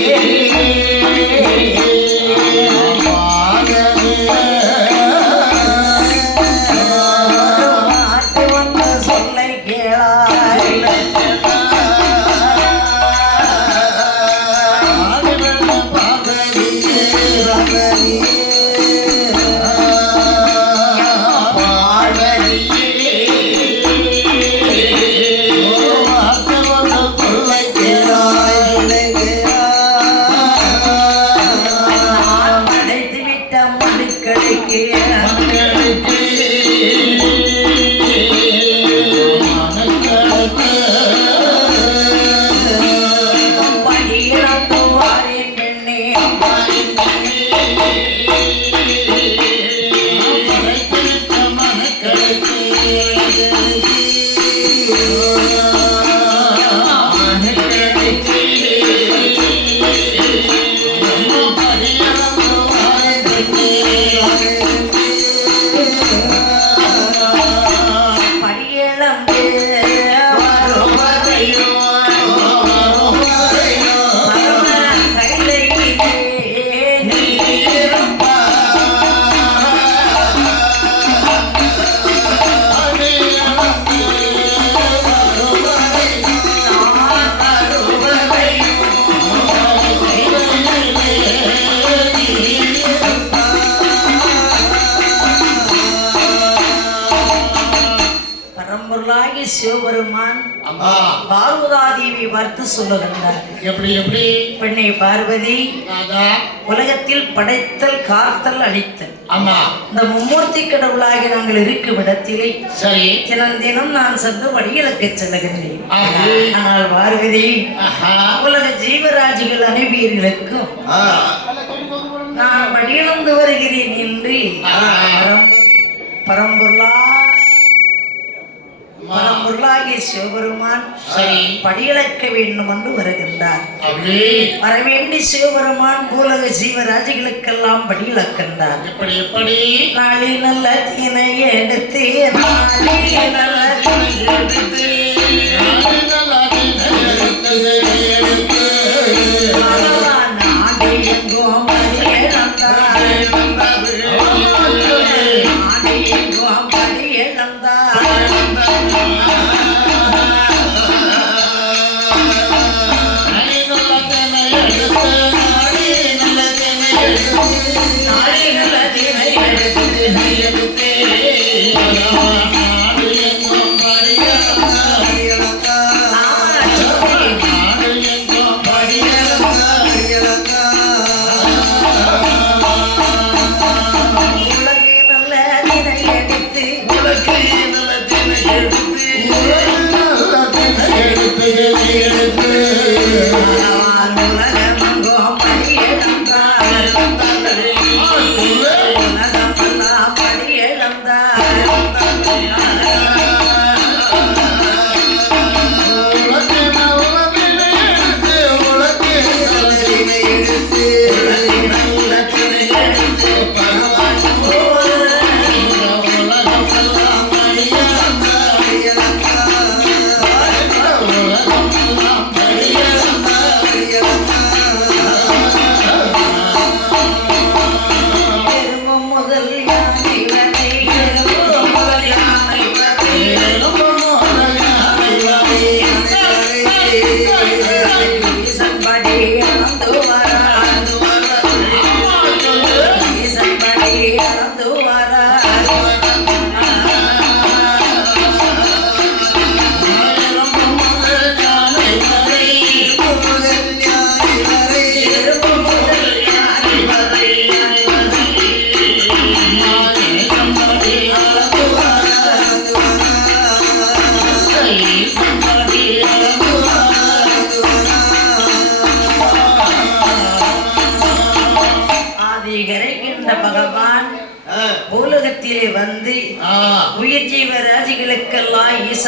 Yeah. வார்த்து சொல்லுகின்றார். எப்படி எப்படி? பெண்ணை பார்வதி உலகத்தில் படைத்தல் காத்தல் அழித்தல். அம்மா இந்த மும்மூர்த்தி கடவுளாகி நாங்கள் இருக்கும் இடத்திலே சரி. தினம் தினம் நான் சென்று வடிகளுக்கு செல்லுகின்றேன். ஆமா. ஆனால் பார்வதி உலக ஜீவராஜிகள் அனைவர்களுக்கும். நான் வடியிழந்து வருகிறேன் என்று பரம்- பரம்பொருளா பரம்பொருளாகிய சிவபெருமான் படியிழக்க வேண்டும் என்று வருகின்றார். வரவேண்டி சிவபெருமான் பூலக ஜீவராஜிகளுக்கெல்லாம் படியிழக்கின்றார் நாளை நல்ல தீனை எடுத்து. நாளை நல்ல தீனை எடுத்து.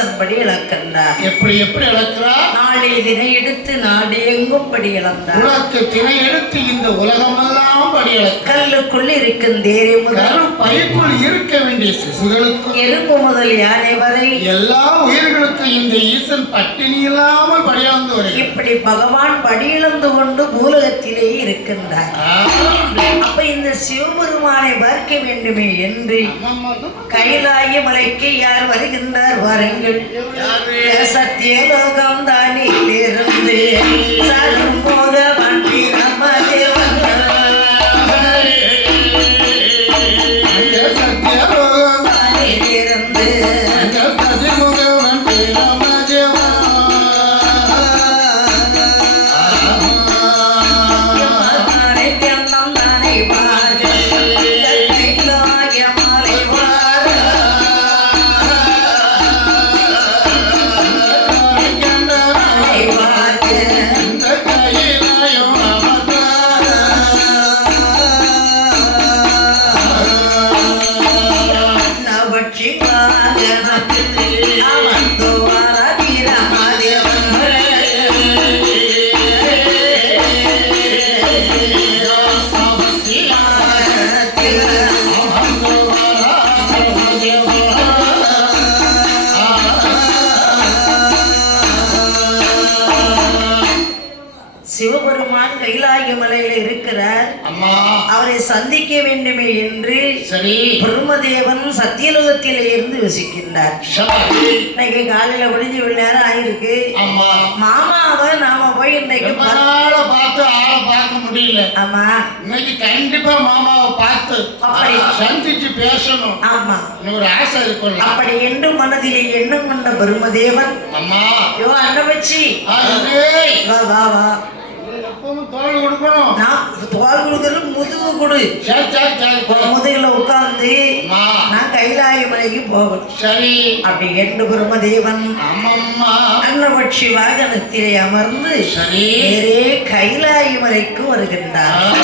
ராஜிகளுக்கெல்லாம் ஈசன் இழக்கின்றார். எப்படி எப்படி இழக்கிறார்? நாளை தினை எடுத்து நாடு எங்கும் படி இழந்தார் உனக்கு திணை எடுத்து இந்த உலகமெல்லாம் படி கல்லுக்குள் இருக்கும் தேரை முதல் பைக்குள் இருக்க வேண்டிய சிசுகளுக்கும் எறும்பு முதல் யானை வரை எல்லா உயிர்களுக்கும் இந்த ஈசன் பட்டினி இல்லாமல் படியாந்து வருகிறார் இப்படி பகவான் படியிழந்து கொண்டு பூலகத்திலே இருக்கின்றார். அப்ப இந்த சிவபெருமானை பார்க்க வேண்டுமே என்று. கைலாய மலைக்கு யார் வருகின்றார்? வாருங்கள்? சத்தியலோகம் தானில் இருந்து சரும் போத வண்டி சரி பிரம்மதேவன் சத்தியலோகத்திலே இருந்து யோசிக்கின்றார் சரி இன்னைக்கு காலையில விடிஞ்சு இவ்வளவு நேரம் ஆயிருக்கு. மாமாவை நாம போய் இன்னைக்கு நாளா பார்த்து ஆளை பார்க்க முடியல. ஆமா. இன்னைக்கு கண்டிப்பா மாமாவை பார்த்து. சந்திச்சு பேசணும். ஆமா. ஒரு ஆசை இருக்கும்ல. அப்படி என்று மனதிலே எண்ணம் கொண்ட பிரம்மதேவன். அம்மா. யோ அண்ணன் வச்சு ஆ, ஏய், வா வா வா. தோல் கொடுக்கணும். நான் தோல் கொடுக்கறது முதுகு கொடு. முதுகுல உட்கார்ந்து நான் கைலாய மலைக்கு போகணும். சரி. அப்படி என்று பிரம்மதேவன் அன்னபட்சி வாகனத்திலே அமர்ந்து சரி. நேரே கைலாய மலைக்கு வருகின்றார்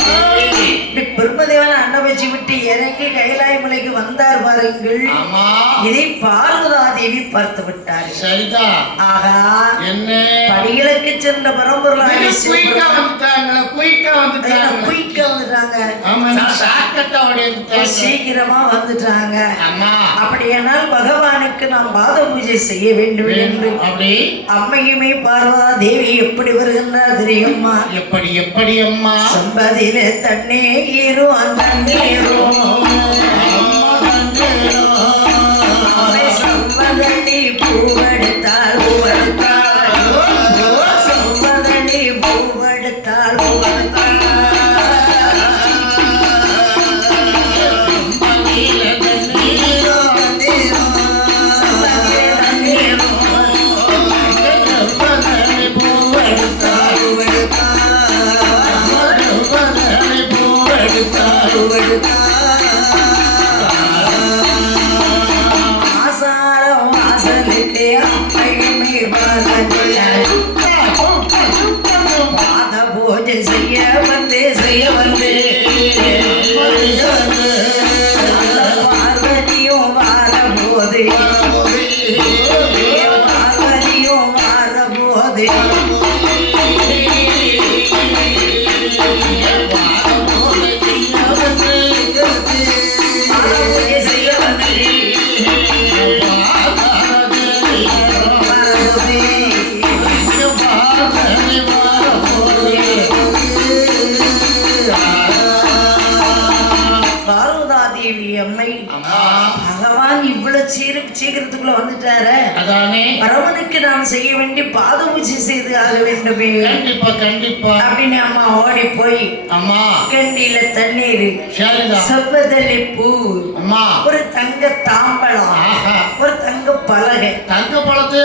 பிரம்மதேவன் அன்னபட்சி விட்டு இறங்கி கைலாய மலைக்கு வந்தார் பாருங்கள். இதை பார்வதா தேவி பார்த்து விட்டார் சரிதான் ஆகா. என்ன? படிகளுக்கு சென்ற பரம்பொருளாக வந்துட்டாங்களா. குயிக்கா வந்துட்டாங்க. குயிக்க வந்துட்டாங்க ஆமா சீக்கிரமா வந்துட்டாங்க. அம்மா அப்படியானால் பகவானுக்கு நாம் பாத பூஜை செய்ய வேண்டும் என்று அப்படி? அம்மையுமே பார்வதா தேவி எப்படி வருகின்றார் தெரியுமா? எப்படி எப்படி அம்மா? சம்பதியில தண்ணீரும் தண்ணீரும் போது செய்ய வேண்டிய பாத பூஜை செய்து ஆக வேண்டுமே. கண்டிப்பா கண்டிப்பா. அப்படின்னு அம்மா ஓடி போய் அம்மா. கண்டியில தண்ணீர் சரிதான் செவ்வதலி பூ அம்மா. ஒரு தங்க தாம்பழம். ஒரு தங்க பலகை. தங்க பழத்தை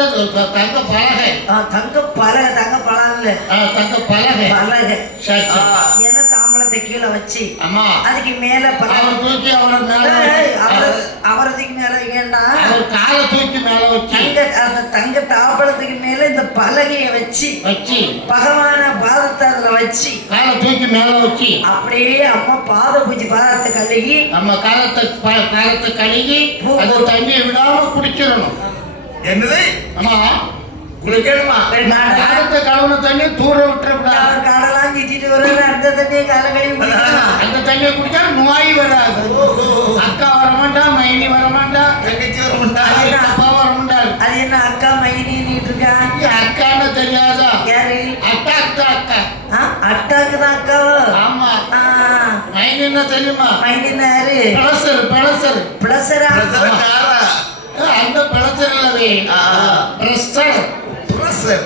தங்க பலகை. தங்க பலகை தங்க பழம் இல்ல. தங்க பலகை. பலகை. ஏன்னா தாம்பழத்தை பழத்தை கீழே வச்சு அதுக்கு மேல பல அவர் தூக்கி அவரை மேல அவரதுக்கு மேல ஏன்னா அவர் காலை தூக்கி மேல வச்சு. தங்க அந்த தங்க இந்த பலகைய வச்சு வச்சு. பகவான பாதத்தை அதுல வச்சு காலை தூக்கி மேல வச்சு. அப்படியே அம்மா பாத பூஜை பாதத்தை கழுகி நம்ம காலத்தை ப- காலத்தை கழுகி அந்த தண்ணியை விடாம குடிச்சிடணும். என்னது? ஆமா. குளிக்கணுமா? நான் காலத்தை கழுவுன தண்ணி தூர விட்டுறக்கூடாது அவர் கடலாம் சிட்டிட்டு வருவாரு அந்த தண்ணியை கால கழுவி குடிக்கணும். அந்த தண்ணியை குடிச்சா நோய் வராது. அக்கா வரமாட்டா மைனி வரமாட்டா தங்கச்சி வருமுண்டா அப்பா வரமாட்டாள் அது என்ன அக்கா மைனின்னு இருக்கா அக்கான்னு தெரியாதா? யாரு? அக்கா அக்கா? அக்கா ஆ, அட்டாக்கு தான் அக்காவோ? ஆமா. ஆ, மைனின்னா தெரியுமா? மைனின்னு யாரு? பிளஸரா பிரசர காரா? அந்த பழசர் இல்லவே. பிரஷர். பிரஷரு.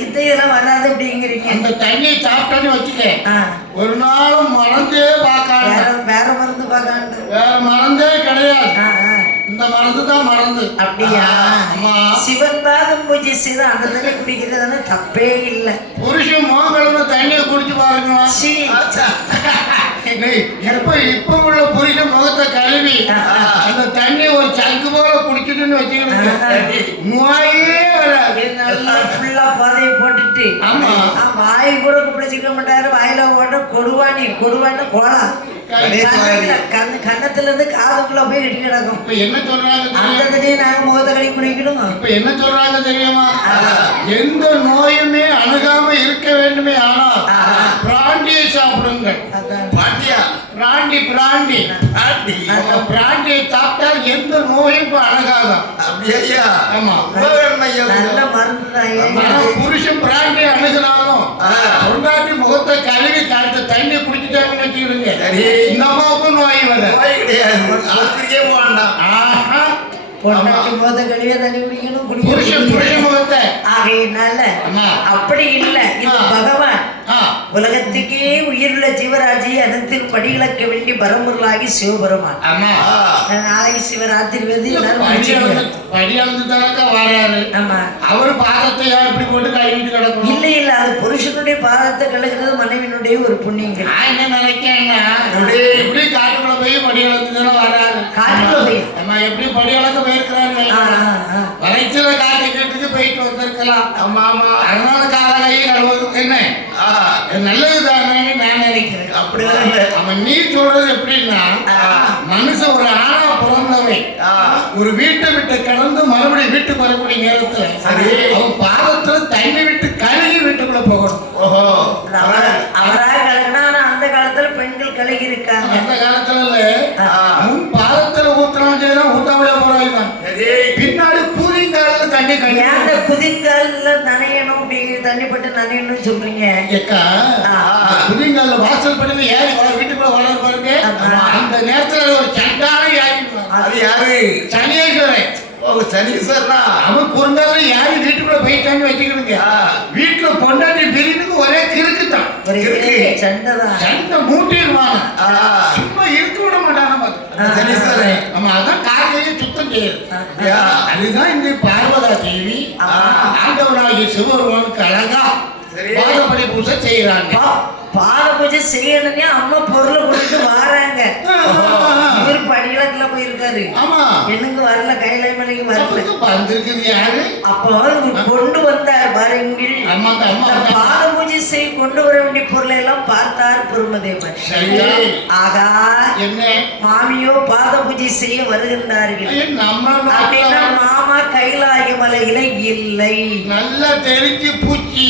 இந்த இதெல்லாம் வராது அப்படிங்கிறீங்க. அந்த தண்ணியை சாப்பிட்டோன்னு வச்சுக்க. ஒரு நாளும் மறந்தே பார்க்காத. வேற வேற மருந்து பார்க்காண்டு வேற மறந்தே கிடையாது. இந்த மறந்து தான் மறந்து அப்படியா? சிவன் பாதம் பூஜை செய்து அந்த தண்ணி குடிக்கிறதுனா தப்பே இல்லை. புருஷன் மோகலன்னு தண்ணியை குடிச்சு பாருங்களா நீ இப்ப உள்ள புருஷன் முகத்தை கழுவி அந்த தண்ணி ஒரு சங்கு போல குடிச்சிட்டுன்னு வச்சுக்கிட்டு நோயே வராது நல்லா ஃபுல்லா பாதையை போட்டுட்டு ஆமா. வாய் கூட குப்பிடிச்சிக்க மாட்டாரு. வாயில போட்ட கொடுவாணி கொடுவான்னு கோலா கண்ணத்துல கண்ணு கண்ணத்துல இருந்து காதுக்குள்ள போய் கட்டி கிடக்கும். இப்ப என்ன சொல்றாங்க அந்த நாங்க முகத்தை கடி குடிக்கணும் இப்ப என்ன சொல்றாங்க தெரியுமா? எந்த நோயுமே அணுகாம இருக்க வேண்டுமே ஆனால் பிராண்டியை சாப்பிடுங்கள் பிராண்டி பிராண்டி. பாட்டி அந்த பிராண்டியை சாப்பிட்டால் எந்த நோயும் இப்ப அணுகாதான் அப்படியா ஆமா. நல்ல மருந்து புருஷன் பிராண்டி அணுகினாலும். பொண்டாட்டி முகத்தை கழுவி காய்ச்ச தண்ணி குடிச்சிட்டாங்கன்னு வச்சுக்கிடுங்க. சரி. இந்த அம்மாவுக்கும் நோய் வர. நோய் கிடையாது. ஆஸ்திரிக்கே போக வேண்டாம் ஆஹா. பொண்டாட்டி முகத்தை கழுவியா தண்ணி குடிக்கணும்? புருஷன் புருஷன் முகத்தை. ஆகையினால. அப்படி இல்லை. இந்த ஆ. பகவான் உலகத்துக்கே உயிருள்ள ஜீவராஜி அனைத்தின் படிகளக்க வேண்டி பரம்பொருளாகி சிவபெருமான். நாளைக்கு சிவராத்திரி வந்து. அளந்து அளந்து அவர் பாதத்தை இப்படி போட்டு கழுவிட்டு கிடக்கணும்? இல்ல இல்ல அது புருஷனுடைய பாதத்தை கழுகுறது மனைவினுடைய ஒரு புண்ணியங்கள். நான் என்ன நினைக்கிறேன்னா எப்படி? காட்டுக்குள்ள போய் படி அளந்து தானே வராரு? காட்டுக்குள்ள போய். நம்ம எப்படி படி அளக்க போயிருக்கிறாரு. வரைச்சில காட்டு கேட்டுக்கு போயிட்டு வந்திருக்கலாம். ஆமா ஆமா. அதனால கால கையை கழுவுறதுக்கு என்ன? ஆ, இது நல்லதுதானே நான் நினைக்கிறேன் அப்படிதான் இல்லை. அவன் நீ சொல்றது எப்படின்னா. மனுஷன் ஒரு ஆணா பிறந்தவன் ஒரு வீட்டை விட்டு கடந்து மறுபடியும் வீட்டுக்கு வரக்கூடிய நேரத்துல சரி. அவன் பாதத்துல தண்ணி விட்டு கழுகி வீட்டுக்குள்ள போகணும் ஓஹோ அது அவரா அவரா கழுகுனா ஆனா அந்த காலத்துல பெண்கள் கழுகி இருக்காங்க அந்த காலத்துல ஆ. முன் பாதத்துல ஊத்தலாம் செய்யலாம் ஊத்தாமலே போறாங்க சரி பின்னாடி கூதிங்கால தண்ணி ஏன் கழுவி அந்த குதிங்கால்ல நனையணும் அப்படி நனையணும்னு சொல்றீங்க. ஏக்கா. புதியங்கால வாசல் படியில ஏறி வர வீட்டுக்குள்ள வர பாருங்க. அந்த நேரத்துல ஒரு சண்டான ஏறிடுவான். அது யாரு? சனீஸ்வரன். ஓ சனீஸ்வரனா? அவன் குறுந்தால யாரு வீட்டுக்குள்ள போயிட்டான்னு வச்சுக்கிடுங்க. வீட்டுல பொண்டாட்டி பிரிவுக்கு ஒரே. சண்டை தான். சண்டை மூட்டிடுவாங்க சும்மா இருக்க அந்த சனீஸ்வரன் நம்ம அதான் சுத்தம் செய்யுது. அதுதான் இந்த பார்வதா தேவி. ஆண்டவனாகிய சிவபெருமானுக்கு அழகா சரி. பாதப்படி பூஜை செய்யறாங்க பாத பூஜை செய்யணும்னே அம்மா பொருளை கொடுத்து வாராங்க. ஆமா. என்னங்க வரல? கைலாய மலைக்கு வரல. வந்திருக்குது யாரு? அப்போ இவர் கொண்டு வந்தார் பாருங்கள் பாத பூஜை செய்ய கொண்டு வர வேண்டிய பொருளை எல்லாம் பார்த்தார் ஆகா. என்ன? மாமியோ பாத பூஜை செய்ய வருகின்றார்கள். அப்படின்னா மாமா கைலாய மலையில இல்லை. நல்லா தெரிஞ்சு பூச்சி?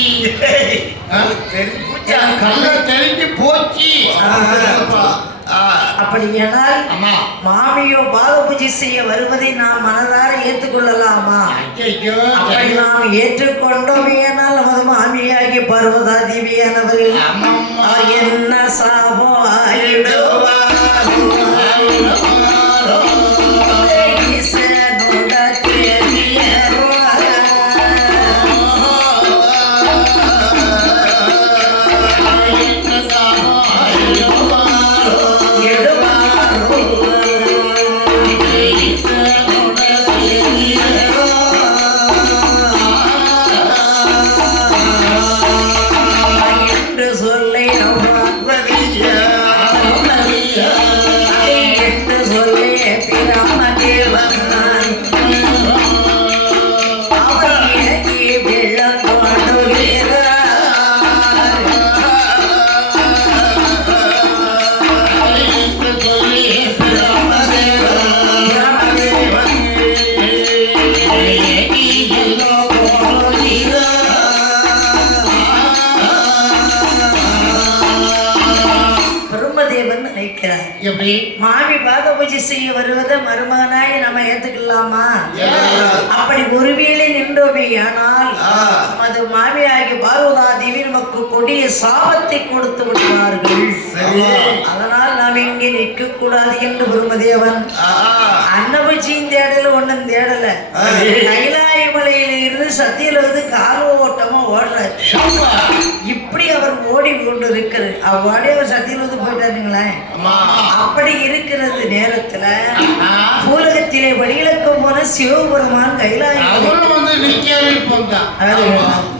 தெரிஞ்சு போச்சா? நல்லா தெரிஞ்சு போச்சு. அப்படியானால் ஆமா. மாமியோ பாத பூஜை செய்ய வருவதை நாம் மனதார ஏற்றுக்கொள்ளலாமா? அப்படி நாம் ஏற்றுக்கொண்டோமேனால் நமது மாமியாகிய பர்வதா தேவியானவர்கள் என்ன சாபம்? ஆயிடுவா வருவதை மருமகனாய் நம்ம ஏத்துக்கலாமா? அப்படி ஒருவேளை நின்றோமே ஆனால். நமது மாமியாகி பார்வதா தேவி நமக்கு கொடிய சாபத்தை கொடுத்து விடுவார்கள். அதனால் நாம் இங்கே நிற்க கூடாது என்று பிரம்மதேவன் அன்னபூச்சியும் தேடல ஒண்ணும் தேடல. கைலாய மலையில இருந்து சத்தியில வந்து கால் ஓட்டமா ஷம்பா. இப்படி அவர் ஓடி கொண்டு இருக்கிறது அவ்வாடி அவர் சத்தியில வந்து போயிட்டாருங்களேன் அப்படி இருக்கிறது நேரத்துல. பூலகத்திலே வடிவிலக்கம் போன சிவபெருமான் கைலாய மலை- அவரும் வந்து நிக்காம இருப்போம் அது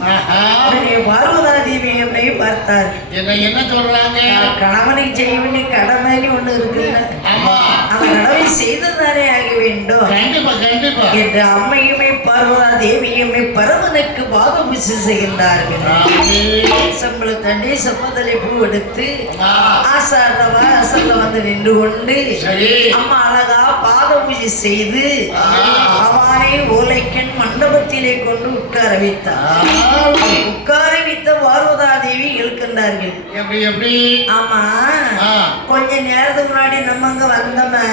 ஆஹா. உடனே பார்வதா தேவி என்னை பார்த்தார். என்ன என்ன சொல்றாங்க? கணவனுக்கு செய்ய வேண்டிய கடமைன்னு ஒண்ணு இருக்குல்ல. அந்த கடமை செய்துதானே ஆக வேண்டும். கண்டிப்பா கண்டிப்பா. என்று அம்மையுமே பார்வதா தேவியுமே பரமனுக்கு பாதபூசி செய்கின்றார்கள். சம்பள தண்ணி சம்மதலை பூ எடுத்து. ஆசாரவ அசல்ல வந்து நின்று கொண்டு. அம்மா அழகா பாத பூஜை செய்து. அவனை ஓலைக்கண் மண்டபத்திலே கொண்டு உட்கார வைத்தார் உட்கார வைத்த பார்வதா தேவி இழுக்கின்றார்கள் எப்படி எப்படி? ஆமா. கொஞ்ச நேரத்துக்கு முன்னாடி நம்ம அங்க வந்தோமே.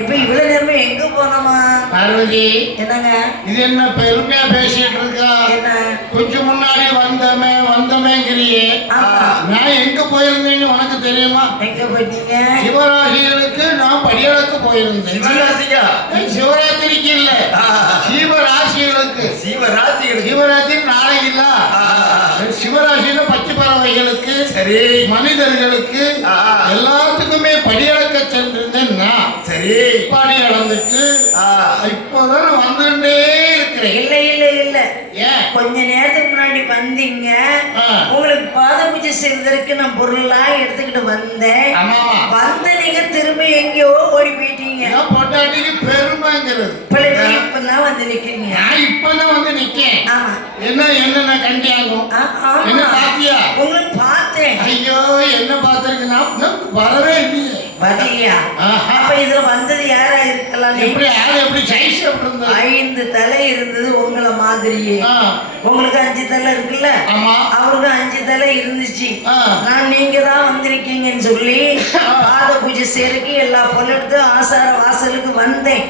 இப்ப இவ்வளவு நேரமா எங்க போனோமா? பார்வதி என்னங்க? இது என்ன பெருமையா பேசிட்டு இருக்கா? என்ன? கொஞ்சம் முன்னாடி வந்தமே வந்தமேங்கிறியே. நான் எங்க போயிருந்தேன்னு உனக்கு தெரியுமா? எங்க போயிட்டீங்க? சிவராசிகளுக்கு நான் படியளக்கு போயிருந்தேன். சிவராசிகா ஏய், சிவராத்திரிக்கு இல்ல. சிவராசிகளுக்கு. சிவராசிகளுக்கு? சிவராத்திரி நாளைக்கு இல்ல. ஆ. பறவைகளுக்கு சரி. மனிதர்களுக்கு. எல்லாத்துக்குமே படியளக்க சென்றிருந்தேன் நான். சரி. படி அளந்துட்டு. இப்போதான் வந்துட்டே இருக்கிறேன். இல்ல இல்ல இல்ல. ஏன்? கொஞ்ச நேரத்துக்கு முன்னாடி வந்தீங்க. உங்களுக்கு பாத பூஜை செய்வதற்கு நான் பொருள்லாம் எடுத்துக்கிட்டு வந்தேன். வந்து நீங்க திரும்ப எங்கேயோ ஓடி போயிட்டீங்க ஏன் பொட்டாட்டிக்கு பெருமைங்கிறது இப்பதான் வந்து நிக்கிறீங்க. நான் இப்பதான் வந்து நிக்கேன். ஆமா. என்ன என்ன கண்டியாகும் ஆ, என்ன ஆமா பாத்தியா? உங்களை பார்த்தேன். ஐயோ என்ன பார்த்திருக்குன்னா வரவே இல்லையே. வரலையா. அப்ப இதுல வந்தது யாரா இருக்கலாம்? எப்படி எப்படி சைஸ் எப்படி ஐந்து தலை இருந்தது உங்களை மாதிரியே. உங்களுக்கு அஞ்சு தலை இருக்குல்ல? அவருக்கு அஞ்சு தலை இருந்துச்சு. நான் நீங்க தான் வந்திருக்கீங்கன்னு சொல்லி பாத பூஜை செய்யறதுக்கு எல்லா பொருளெடுத்து ஆசார வாசலுக்கு வந்தேன்.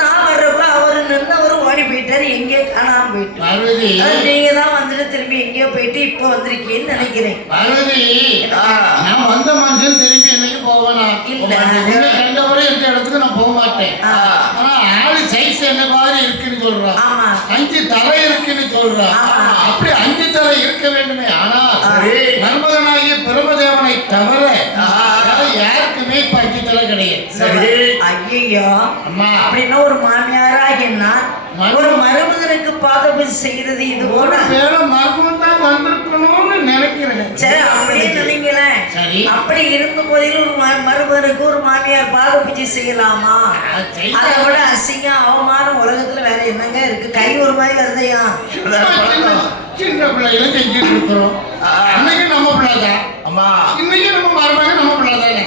நான் வர்றப்ப அவரு நின்னவரு ஓடி போயிட்டாரு எங்கேயோ காணாம போயிட்டு பார்வதி அதான் நீங்க தான் வந்துட்டு திரும்பி எங்கேயோ போயிட்டு இப்போ வந்திருக்கீங்கன்னு நினைக்கிறேன் பார்வதி. நான் வந்த மனுஷன் திருப்பி என்னைக்கு போவேனா இல்ல. கண்டவரை எந்த இடத்துக்கு நான் போக மாட்டேன். ஆனா ஆளு சைஸ் என்ன மாதிரி இருக்குன்னு சொல்றான் ஆமா அஞ்சு தலை இருக்குன்னு சொல்றான். அப்படி அஞ்சு தலை இருக்க வேண்டுமே ஆனா. நர்மதனாகிய பிரமதேவனை தவிர ஆ. வேற யாருக்குமே இப்ப சரி ஐயோ அம்மா. அப்படின்னா ஒரு மாமியாராக நான் ஒரு மருமகனுக்கு பாத பூஜை செய்யறது இது போல? மர்மம் தான் வந்திருக்கணும்னு நினைக்கிறேன். சரி அப்படியே. அப்படி இருந்த போதிலும் ஒரு மருமகனுக்கு ஒரு மாமியார் பாத பூஜை செய்யலாமா. அது விட அசிங்கம் அவமானம் உலகத்துல வேற என்னங்க இருக்கு? கை ஒரு மாதிரி வருதையா? சும்மா சின்ன சின்ன பிள்ளைகளை செஞ்சுட்டு இருக்கிறோம். அன்னைக்கு நம்ம பிள்ளைதான். அம்மா. இன்னைக்கு நம்ம மருமகன் நம்ம பிள்ளைதானே.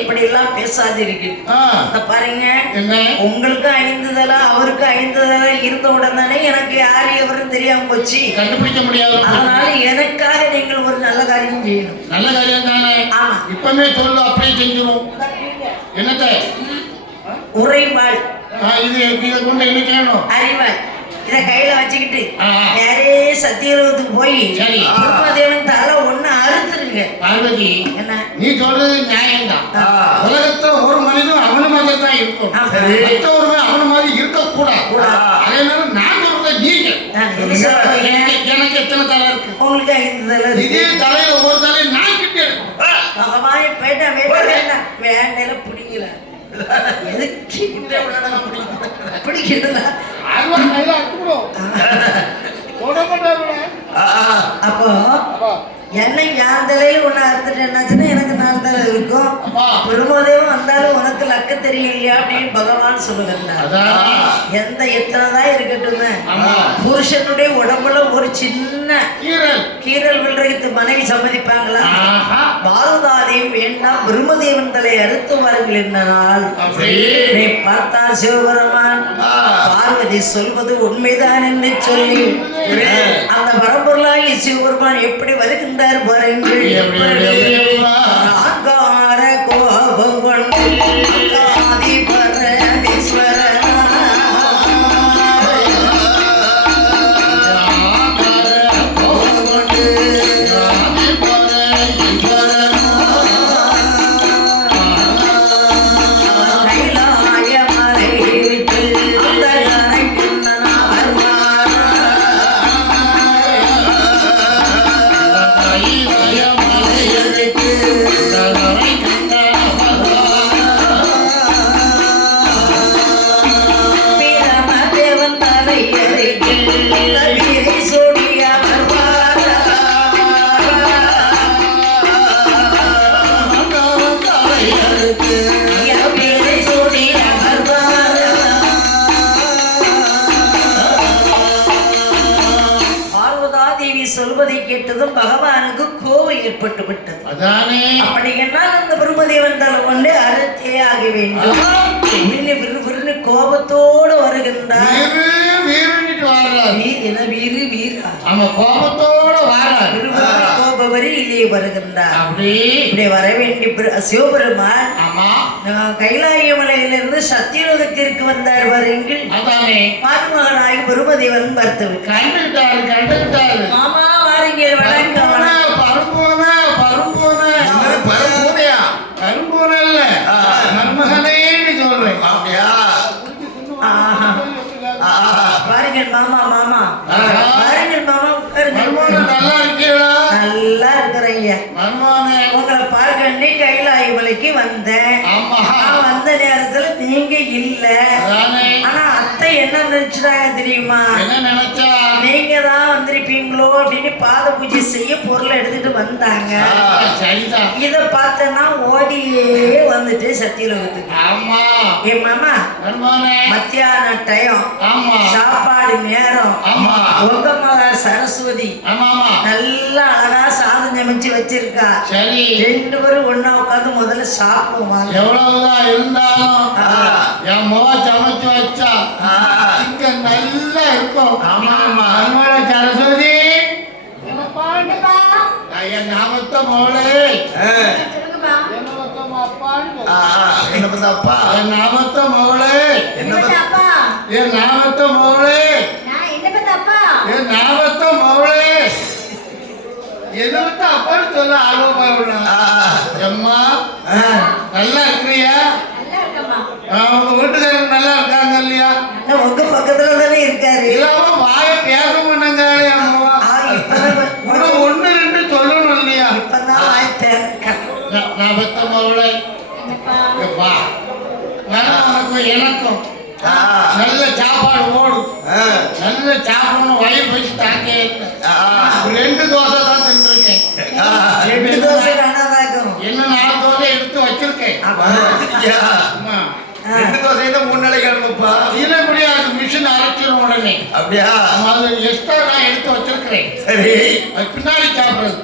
இப்படி எல்லாம் இந்த பாருங்க என்ன? உங்களுக்கு ஐந்து தலை அவருக்கு ஐந்து தலை இருந்த உடனே எனக்கு யாரு எவரும் தெரியாம போச்சு. கண்டுபிடிக்க முடியாது அதனால எனக்காக நீங்கள் ஒரு நல்ல காரியம் செய்யணும். நல்ல காரியம் தானே? ஆமா. இப்பமே சொல்லு அப்படியே செஞ்சிரும். என்னத்த? உரைவாள் இது இதை கொண்டு என்ன செய்யணும் அறிவாள். இத கையில வச்சுக்கிட்டு சத்தியலோகத்துக்கு போய் சரி. பிரம்மதேவன் தலை ஒண்ணு அறுத்துருங்க. பார்வதி என்ன? நீ சொல்றது நியாயம்தான். ஆ. உலகத்துல ஒரு மனிதன் அவன மாதிரி தான் இருக்கும். மற்றவருமே அவன மாதிரி இருக்கக்கூடாது. கூடாது. அதனால நான் சொல்றத நீங்க? எனக்கு எத்தனை தலை இருக்கு? உங்களுக்கு ஐந்து தலை இதே தலையில ஒரு தலை நான் கிட்ட எடுக்கும் வேண்டாம் வேண்டாம் வேண்டாம் பிடிக்கல. எதுக்கு? பிடிக்கிறதா கையில அறுத்துடும் அப்போ என்ன என் தலையில ஒண்ணு அறுத்துட்டு என்னாச்சுன்னா எனக்கு தலை இருக்கும். பிரம்மதேவம் வந்தா இருந்தாலும் உனக்கு லக்க தெரியலையா அப்படின்னு பகவான் சொல்லுகிறார் எந்த எத்தனை தான் இருக்கட்டுமே. புருஷனுடைய உடம்புல ஒரு சின்ன கீரல் கீரல் விழுறதுக்கு மனைவி சம்மதிப்பாங்களா? ஆஹா. பாரதாதையும் வேண்டாம் பிரம்மதேவன் தலை அறுத்து வாருங்கள் என்னால் நீ பார்த்தால் சிவபெருமான் ஆ. பார்வதி சொல்வது உண்மைதான் என்று சொல்லி அந்த பரம்பொருளாகி சிவபெருமான் எப்படி வருகின்றார் பாருங்கள். அதானே. அப்படி என்னால் அந்த பிரம்மதேவன் தலை கொண்டு அறுத்தே ஆக வேண்டும். அப்படின்னு விறு விறுன்னு கோபத்தோடு வருகின்றார். என வீரா அவன் கோபத்தோட வாராரு. கோபவரி இல்லையே வருகின்றார். அப்படி. இப்படி வர வேண்டிய பிர- சிவபெருமான் ஆமா. கைலாய மலையிலிருந்து சத்தியலோகத்திற்கு வந்தார் வருங்கள் அதானே. மருமகனாகி பிரம்மதேவன் மறுத்து கண்டுகிட்டாரு கண்டுகிட்டாரு மாமா வாருங்கள் வணக்கம். பரும்போன வாருங்கள் மாமா மாமா. வாருங்கள் மாமா நல்லா இருக்கீங்களா? நல்லா இருக்கிறீங்க மருமகனே உங்களை பார்க்கண்டி கைலாய மலைக்கு வந்தேன். நான் வந்த நேரத்துல நீங்க இல்ல. ஆனா அத்தை என்ன நினைச்சிட்டாங்க தெரியுமா? நீங்க தான் வந்திருப்பீங்களோ அப்படின்னு பாத பூஜை செய்ய பொருளை எடுத்துட்டு வந்தாங்க. இத பார்த்தேன்னா ஓடியே வந்துட்டு சத்தியலோகத்துக்கு. என் மாமா மத்தியான டயம். சாப்பாடு நேரம். உங்க மகா சரஸ்வதி நல்லா அழகா சாதம் சமைச்சு வச்சிருக்கா. சரி. ரெண்டு பேரும் ஒண்ணா உட்காந்து முதல்ல சாப்பிடுவாங்க எவ்வளவுதான் இருந்தாலும். என் முகம் சமைச்சு வச்சா. இங்க நல்லா இருக்கும் ஆமா, ஆமா. மருமகள சரஸ்வதி என் நாமத்த மோளே? என் நாமத்த மோளே? என் நாமத்த மோளே? என் நாமத்த சொல்ல ஆர்வமா உள்ள ஆ. எம்மா ஆ. நல்லா இருக்கிறியா நல்லா இருக்கம்மா. ஆ, உங்க வீட்டுக்காரர் நல்லா இருக்காங்க இல்லையா இன்னும் உங்க பக்கத்துல தானே இருக்காரு இல்லாம வாய பேச மாட்டாங்க உனக்கு ஒண்ணு ரெண்டு சொல்லணும் இல்லையா. நான் பெத்த மகளே வா நல்லா உனக்கும் எனக்கும். நல்ல சாப்பாடு ஓடும் ஆ. நல்ல சாப்பிடணும் வயிறு வச்சு தாங்க. ரெண்டு தோசை தான் இன்னும் நாலு தோசை எடுத்து வச்சிருக்கேன். ரெண்டு தோசையில மூணு நாளைக்கு கிளம்புப்பா இல்ல முடியாது. மிஷின் அரைச்சிடும் உடனே. அப்படியா? அது எக்ஸ்ட்ரா நான் எடுத்து வச்சிருக்கிறேன். சரி. பின்னாடி சாப்பிடுறது.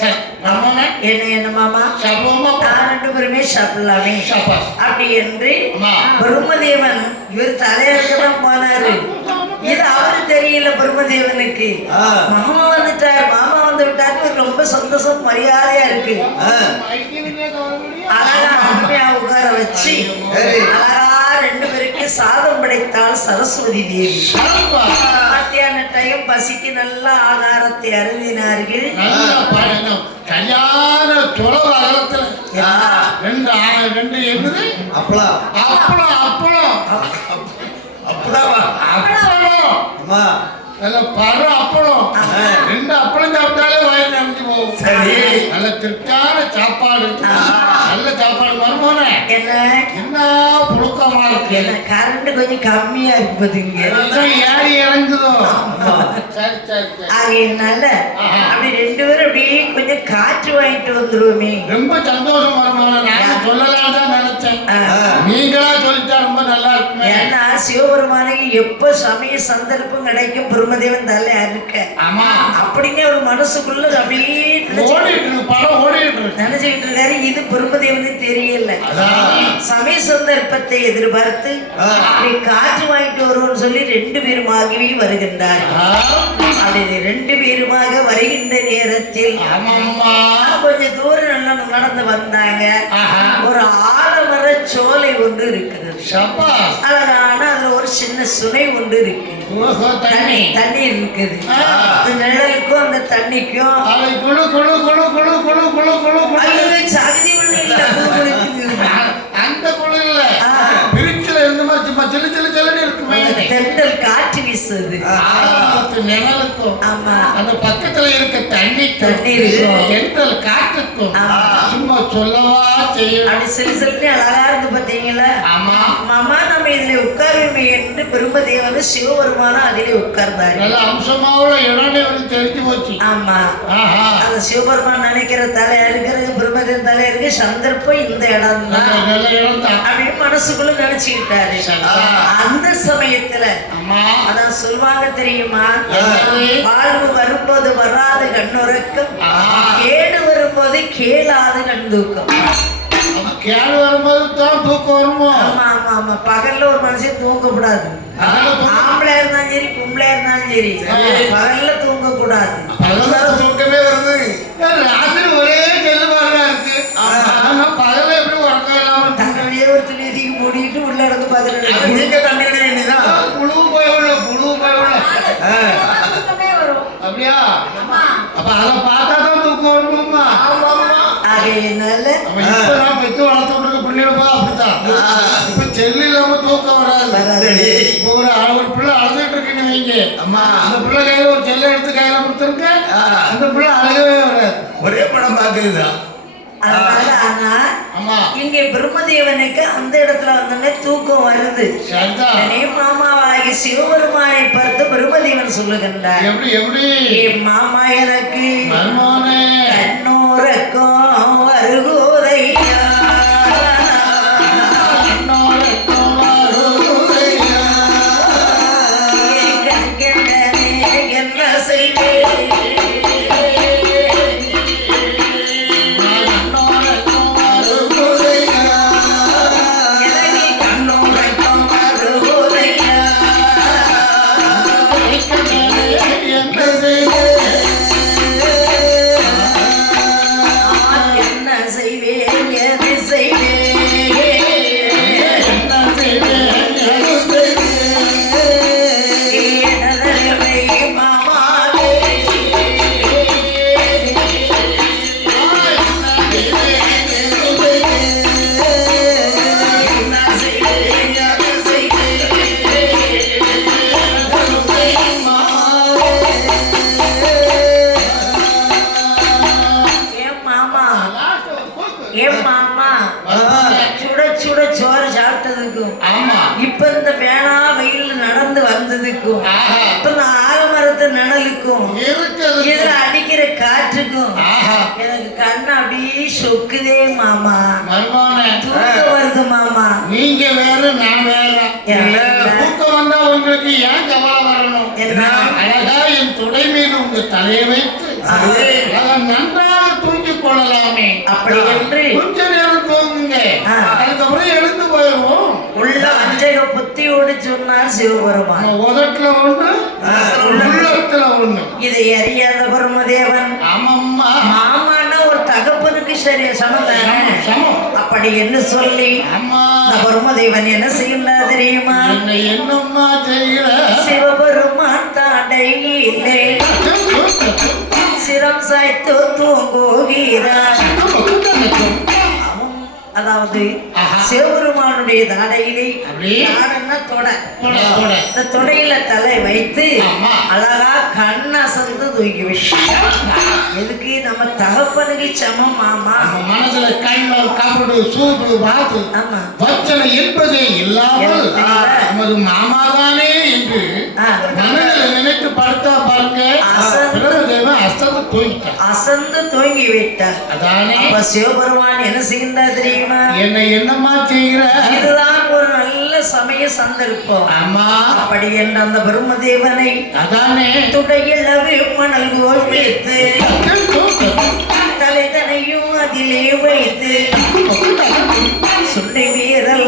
சரி என்ன என்ன மாமா? நான் ரெண்டு பேருமே சாப்பிடலாமே. சாப்பாடு. அப்படி என்று. பிரம்மதேவன் இவர் தலையெடுக்க தான் போனாரு. இது அவரு தெரியல பிரம்மதேவனுக்கு. மாமா வந்துட்டார். மாமா வந்து விட்டாரு. ரொம்ப சந்தோஷம் மரியாதையா இருக்கு. அழகா உட்கார வச்சு. அழகா ரெண்டு பேருக்கு சாதம் படைத்தாள் சரஸ்வதி தேவி. மத்தியான டைம் பசிக்கு நல்ல ஆகாரத்தை அருந்தினார்கள். கல்யாண துறவு அகலத்துல. ரெண்டு ரெண்டு என்னது? அப்பளம். அப்பளம் அப்பளம். அப்படாவா அப்பளம். அம்மா. நல்ல பர அப்பளம். ரெண்டு அப்பளம் சாப்பிட்டாலே வயிறு நினைஞ்சு போகும். சரி. நல்ல திருப்தியான சாப்பாடு. நல்ல சாப்பாடு மருமோனே என்ன? என்ன புழுக்கமா இருக்கு? என்ன கரண்ட் கொஞ்சம் கம்மியா இருக்கு பாத்தீங்க ஏறி இறங்குதோ? சரி சரி ஆகையினால. அப்படி ரெண்டு பேரும் அப்படி கொஞ்சம் காற்று வாங்கிட்டு வந்துருவோமே. ரொம்ப சந்தோஷம் வருமான. நான் சொல்லலாம் தான் நினைச்சேன். நீங்களா சொல்லிட்டா ரொம்ப நல்லா இருக்குமே. ஏன்னா சிவபெருமானுக்கு எப்ப சமய சந்தர்ப்பம் கிடைக்கும்? பிரம்மதேவன் தலை இருக்க ஆமா. அப்படின்னு ஒரு மனசுக்குள்ள அப்படியே நினைச்சுக்கிட்டு இருக்காரு. இது பிரம்மதேவனே தெரியல. சமய சந்தர்ப்பத்தை எதிர்பார்த்து காற்று வாங்கிட்டு வருவோம்னு சொல்லி ரெண்டு பேருமாகவே வருகின்றார். அப்படி ரெண்டு பேருமாக வருகின்ற நேரத்தில் கொஞ்சம் தூரம் நடந்து வந்தாங்க. ஒரு ஆலமர சோலை ஒன்று இருக்குது அழகான அதுல ஒரு சின்ன சுனை ஒன்று இருக்கு. தண்ணி. இருக்குது. அந்த நிழலுக்கும் அந்த தண்ணிக்கும் அதை குழு குழு குழு குழு குழு குழு குழு குழு. ஐயோ சகதி ஒண்ணு இல்ல. குளுகுளுக்குது. அந்த குழு இல்ல. பிரிச்சுல இருந்த மாதிரி சும்மா சில்லு சில்லு சில்லுன்னு இருக்குமே. காற்று வீசுது ஆரம்பத்து நிழலுக்கும் ஆமா. அந்த பக்கத்துல இருக்க தண்ணி தண்ணி இருக்கும். தென்றல் காற்றுக்கும் ஆமா. சும்மா சொல்லவா செய்யும். அப்படி சிலு சிலுன்னு அழகா இருந்து பாத்தீங்களா ஆமா. மாமா நம்ம இதுல உட்காருமே என்று பிரம்மதேவனும் சிவபெருமானும் அதிலே உட்கார்ந்தாரு. நல்ல அம்சமாவுள்ள இடம்னு இவருக்கு தெரிஞ்சு போச்சு. ஆமா. அந்த சிவபெருமான் நினைக்கிற தலை இருக்கிறது பிரம்மதேவன் தலை இருக்கு சந்தர்ப்பம் இந்த இடம் தான் இடம் அப்படின்னு மனசுக்குள்ள நினைச்சுக்கிட்டாரு. அந்த சமயத்துல அம்மா அதான் சொல்லுவாங்க தெரியுமா? வாழ்வு வரும்போது வராது கண்ணுறக்கம். கேடு வரும்போது கேளாது கண் தூக்கம். கேடு வரும்போது தான் தூக்கம் வருமோ? ஆமா ஆமா ஆமா. பகல்ல ஒரு மனுஷன் தூங்கக்கூடாது. பகல்ல தூங்க- ஆம்பளை இருந்தாலும் சரி பொம்பளை இருந்தாலும் சரி. பகல்ல தூங்க கூடாது பகல்ல தூக்கமே வருது. ராத்திரி ஒரே செல்லுபாடா இருக்கு. ஆனா பகல எப்படி உறக்கம் இல்லாம தன்னுடைய ஒரு துணி மூடிட்டு உள்ள இருந்து பார்த்துட்டு நீங்க கண்டுக்கிட வேண்டியதான் புழு போய் உள்ள புழு போய் உள்ள தூக்கமே வரும் அப்படியா ஆமா அப்ப அதை பார்த்தா தான் தூக்கம் வரணுமா ஆகையினால இப்ப நான் பெற்று வளர்த்து விட்டுருக்க பிள்ளைகளும் அப்படித்தான். இப்ப செல்லு இல்லாம தூக்கம் வராது. இப்போ ஒரு ஒரு பிள்ளை அழுதுட்டு இருக்குன்னு வைங்க. அம்மா. அந்த பிள்ளை கையில ஒரு செல்லை எடுத்து கையில கொடுத்துருக்க. அந்த பிள்ளை அழுகவே வராது. ஒரே படம் பாக்குறதுதான் அதனால ஆனா இங்க பிரம்மதேவனுக்கு அந்த இடத்துல வந்தோடனே தூக்கம் வருது. உடனே மாமாவாகி சிவபெருமானை பார்த்து பிரம்மதேவன் சொல்லுகின்றார் எப்படி எப்படி? என் மாமா எனக்கு மர்மோனே. கண்ணோரக்கம் வேற நான் வேற இல்ல. தூக்கம் வந்தா உங்களுக்கு ஏன் கவலை வரணும்? அழகா என் துடை மீது உங்க தலையை வைத்து. அதை நன்றாக தூங்கிக் கொள்ளலாமே. அப்படி என்று கொஞ்ச நேரம் தூங்குங்க. அதுக்கப்புறம் எழுந்து போயிடுவோம். உள்ள அஞ்சக புத்தியோடு சொன்னார் சிவபெருமான். உதட்டுல ஒண்ணு உள்ளத்துல. ஒண்ணு. இதை அறியாத பிரம்மதேவன். ஆமாம்மா. மாமான்னா ஒரு தகப்பனுக்கு சரி சமம், சமம். அப்படி என்று சொல்லி பிரம்மதேவன் என்ன செய்யலாம் தெரியுமா? என்ன என்னம்மா சிவபெருமான் தாண்டையிலே சிரம் சாய்த்து தூங்குகிறார். அதாவது. சிவபெருமானுடைய தாடையிலே? தாடைன்னா தொடை. இந்த தொடையில தலை வைத்து. அழகா கண்ணசந்து தூக்கி விட்டார் எதுக்கு நம்ம தகப்பனுக்கு சமம் மாமா மனசுல கண்ணம் கபடு சூது வாது ஆமா வச்சனை என்பதே இல்லாமல் இல்லை. நமது மாமாதானே என்று ஆ. மனதில் நினைத்து படுத்தா பாருங்க அசந்து. தூங்கிட்டான் அசந்து தூங்கி விட்டார் அதானே சிவபெருமான் என்ன செய்கின்றார் தெரியுமா என்ன என்னம்மா செய்கிற? இதுதான் ஒரு நல்ல சமய சந்தர்ப்பம். ஆமா அப்படி என்ற அந்த பிரம்மதேவனை அதானே. துடையில் மணல் கோல் வைத்து தலைதனையும் அதிலே வைத்து சுண்டை வீரல்